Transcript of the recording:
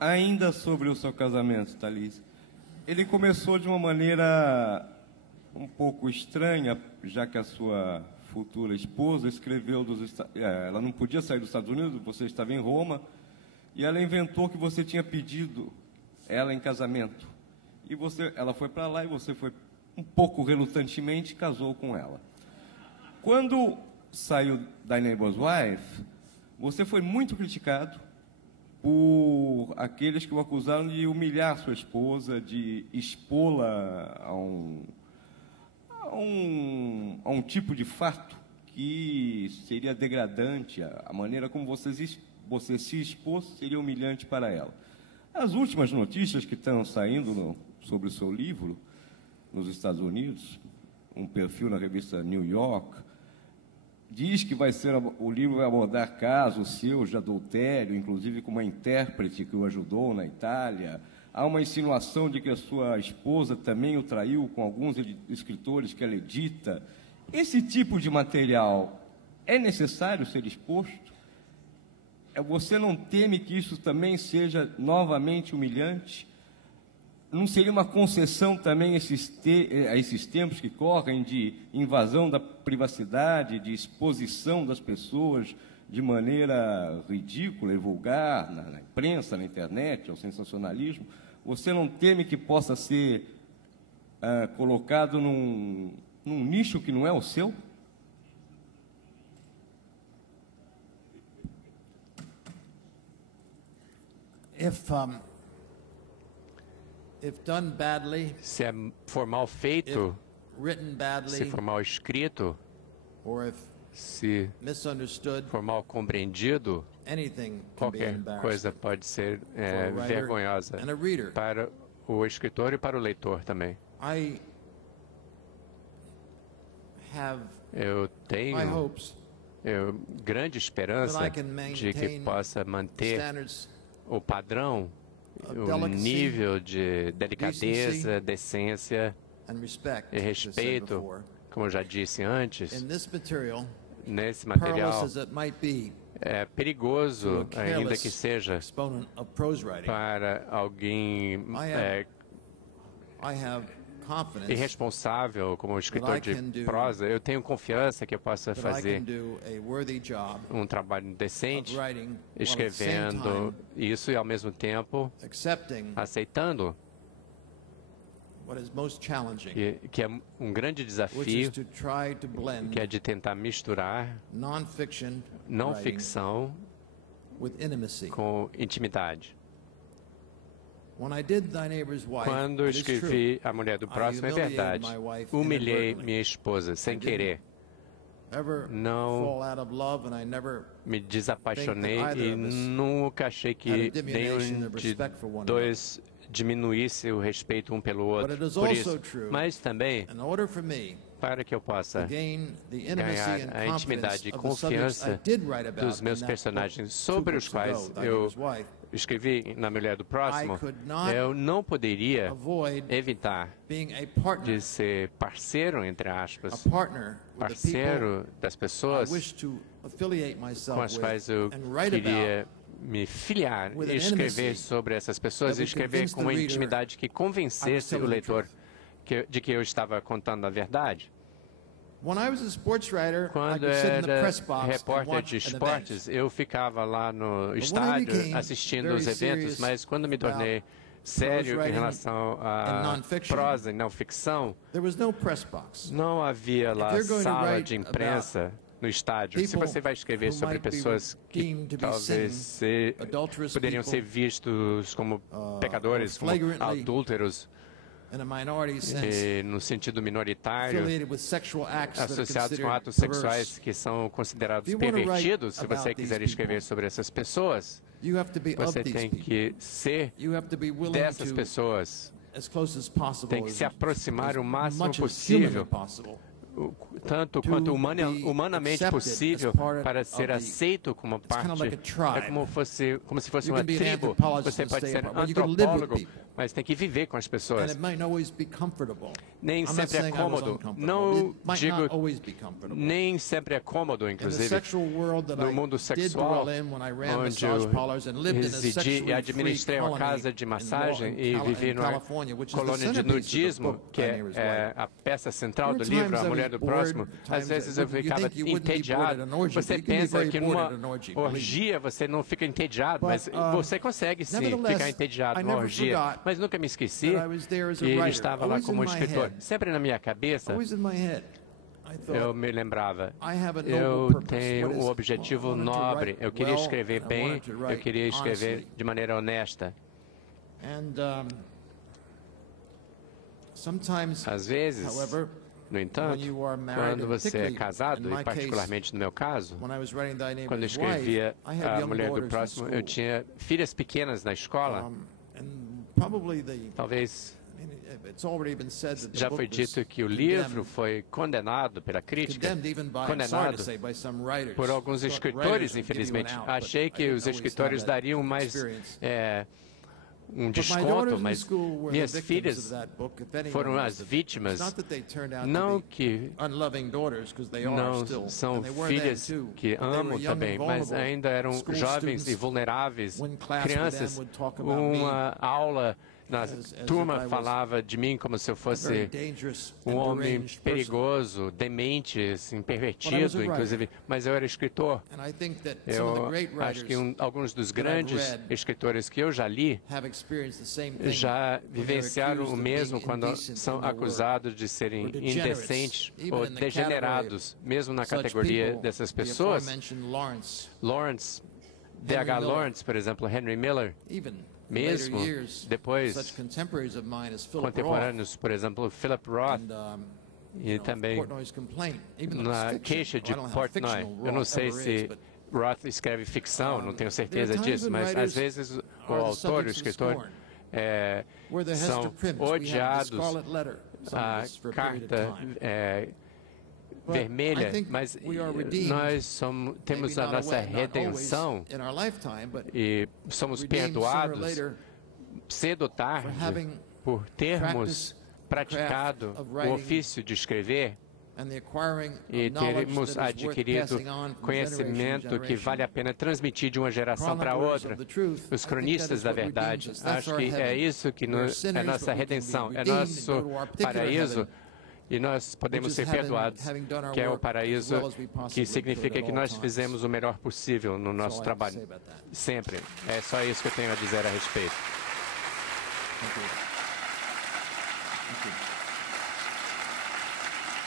Ainda sobre o seu casamento, Thalys, ele começou de uma maneira um pouco estranha, já que a sua futura esposa escreveu ela não podia sair dos Estados Unidos, você estava em Roma, e ela inventou que você tinha pedido ela em casamento. E ela foi para lá e você foi um pouco relutantemente casou com ela. Quando saiu da Neighbor's Wife, você foi muito criticado por aqueles que o acusaram de humilhar sua esposa, de expô-la a um tipo de fato que seria degradante. A maneira como você se expôs seria humilhante para ela. As últimas notícias que estão saindo sobre o seu livro, nos Estados Unidos, um perfil na revista New York, diz que o livro vai abordar casos seus de adultério, inclusive com uma intérprete que o ajudou na Itália. Há uma insinuação de que a sua esposa também o traiu com alguns escritores que ela edita. Esse tipo de material é necessário ser exposto? Você não teme que isso também seja novamente humilhante? Não seria uma concessão também a esses tempos que correm de invasão da privacidade, de exposição das pessoas de maneira ridícula e vulgar na imprensa, na internet, ao sensacionalismo? Você não teme que possa ser colocado num nicho que não é o seu? If done badly, se for mal feito, written badly, se for mal escrito, or if se misunderstood, for mal compreendido, anything can be qualquer embarrassing coisa pode ser for a writer vergonhosa and a reader. para o escritor e para o leitor também. I have Eu tenho high hopes grande esperança that I can de que maintain possa manter standards o padrão, of o delicacy nível de delicadeza, decência and respect, e as I said respeito, before. como eu já disse antes. In this material, Nesse perilous material, as it might be é to perigoso, a ainda careless que seja exponent of prose writing, para alguém I have confidence irresponsável como escritor de prosa. Eu tenho confiança que eu possa that I fazer can do a worthy job um trabalho decente, of writing while at the same escrevendo time isso e, ao mesmo tempo, accepting aceitando what is most challenging, que é um grande which is desafio, to try to blend que é de tentar misturar non-fiction não writing ficção with intimacy. com intimidade. When I did Thy Neighbor's Wife, Quando eu it is true, escrevi A Mulher do I Próximo, é humiliated verdade, my wife humilhei inadvertently. minha esposa sem I didn't querer. Ever Não fall out of love, and I never Me desapaixonei think that e either of us nunca achei que had a diminution nenhum of de respect for one dois diminuísse o respeito um pelo But outro. it is Por also isso, true, mas também, in order for me para que eu to possa gain the intimacy ganhar and a intimidade confidence e of the subjects I confiança did write about dos meus in that personagens book, sobre 2 os books quais ago, Thy eu Neighbor's Wife, escrevi na Mulher do Próximo, I could not eu não poderia avoid evitar being a partner, de ser parceiro, entre aspas, a partner with the people parceiro das I pessoas wish to affiliate myself com as quais with eu and write about queria me filiar with e an escrever intimacy sobre essas pessoas that e would escrever convince com the uma reader intimidade que I was convencesse o telling the leitor truth. de que eu estava contando a verdade. When I was a sports writer, I Quando could sit in the era press box and repórter watch de an event. esportes, eu ficava lá no when I estádio became assistindo very os eventos, serious mas quando me tornei sério em writing relação and à non-fiction, prosa e não ficção, There was no press box. não havia lá you're going to sala write de imprensa no estádio. Se people você vai escrever who sobre might be pessoas que deemed to be talvez sinning, adulterous poderiam people, ser vistos como pecadores, or como flagrantly adúlteros, in a minority sense, e, no sentido minoritário, affiliated with sexual acts that are associados com considered atos perverse. sexuais que são considerados If you wanna write pervertidos. Se você about quiser these escrever people, sobre essas pessoas, You have to be of você these tem people. que ser You have to be willing dessas to, pessoas. as close as possible, Tem que se aproximar o máximo much as possível, humanly possible, tanto to quanto be humanamente accepted possível, as part para of ser the- aceito como it's kind of parte. like a tribe. É como se fosse You uma can be an tribo. anthropologist Você and pode stay ser apart, but you can live with antropólogo, people. mas tem que viver com as And pessoas. it might not always be comfortable. nem I'm not sempre é saying I was cômodo. uncomfortable. Não It might digo not always be comfortable. nem sempre é cômodo, In the inclusive, sexual world that no I mundo did sexual, dwell in when I ran onde massage eu parlors and lived in a residi sexually e administrei uma free casa de massagem e vivi numa California, which is the colônia de centerpiece of the nudismo, book que by Neighbor's é Wife. a peça central do There were livro, times A I Mulher was do bored, Próximo. times Às vezes I eu wouldn't- you ficava think you wouldn't be bored entediado. at an orgy, Você but you can be pensa very que bored numa at an orgy, believe me. orgia você não fica entediado, mas But, você consegue sim nevertheless, ficar entediado I numa never orgia. forgot Mas nunca me esqueci that I was there as a que ele writer, estava lá always como in my escritor. head. Sempre na minha cabeça, Always in my head. I eu thought, me lembrava, I have a noble eu purpose. tenho What is o it? objetivo Well, I wanted to nobre, write eu queria well, escrever and I bem, wanted to eu write queria escrever honestly. de maneira honesta. And sometimes, Às vezes, however, no entanto, when you are married, quando and você é particularly casado, in my e particularmente no meu caso, when I was writing Thy Neighbor's quando eu Wife, escrevia I had A young Mulher do daughters in Próximo, eu school. tinha filhas pequenas na escola. And probably Talvez I mean, it's already been said that the já book foi was dito que o livro foi condenado pela crítica, condemned even by, I'm sorry condenado to say, by some writers. por alguns Thought escritores, writers would give you infelizmente. an out, Achei but I que didn't os always escritores have that dariam mais experience. um But my daughters desconto, in mas school were the minhas victims filhas of that book, if anyone foram was as the victims. vítimas, Not that they turned out não to be que unloving daughters, because they are não still, são and they were then filhas too, que but they were amam young and também, mas vulnerable. ainda eram School jovens students, e vulneráveis, when class with them crianças. would talk about me Uma aula na as if turma I was falava de mim como se eu a very fosse dangerous um and homem deranged person. perigoso, demente, assim, But I was pervertido, a writer. inclusive. Mas eu era escritor. And I think that some of the Eu great acho que writers alguns dos that I've grandes read escritores que eu já li have experienced the same thing já when they're vivenciaram accused o of mesmo being quando indecent são in their work. acusados de serem or degenerates, indecentes even ou in the degenerados, mesmo na Such categoria people, dessas the pessoas. aforementioned Lawrence, Lawrence, Henry D.H. Miller. Lawrence, por exemplo, Henry Miller, even in mesmo later years, depois, such contemporaries of mine as Philip Roth contemporâneos, por exemplo, Philip Roth, and e também Portnoy's complaint, even though it's na fiction. queixa de I don't know how Portnoy. fictional Eu não Roth sei ever se is, but Roth escreve ficção, não tenho certeza there are times disso, when mas writers às vezes o are the autor, o subjects of escritor, scorn. We're the são Hester Prynne's. We have the odiados. Scarlet Letter, some A of us, for a period of carta time. But vermelha, I think mas we are redeemed, nós temos maybe a not nossa always, not always redenção in our lifetime, but e somos redeemed sooner or perdoados later cedo ou tarde for having por termos practiced praticado the craft of o writing ofício de escrever and the acquiring e of knowledge teremos that is worth adquirido passing on from conhecimento generation to que vale a generation. pena transmitir de uma geração para Chroniclers outra. of the truth, I Os think that cronistas is da what redeems verdade. us. That's Acho our que é heaven. isso que We're é sinners, nossa but we can be redenção, é redeemed and nosso go to our particular paraíso. heaven, E nós podemos which is ser perdoados, having done our que é o work as paraíso well as we possibly que significa could at que all nós times. fizemos o melhor possível no nosso That's all I have to trabalho. say about that. Sempre. É só isso que eu tenho a dizer a respeito. Thank you.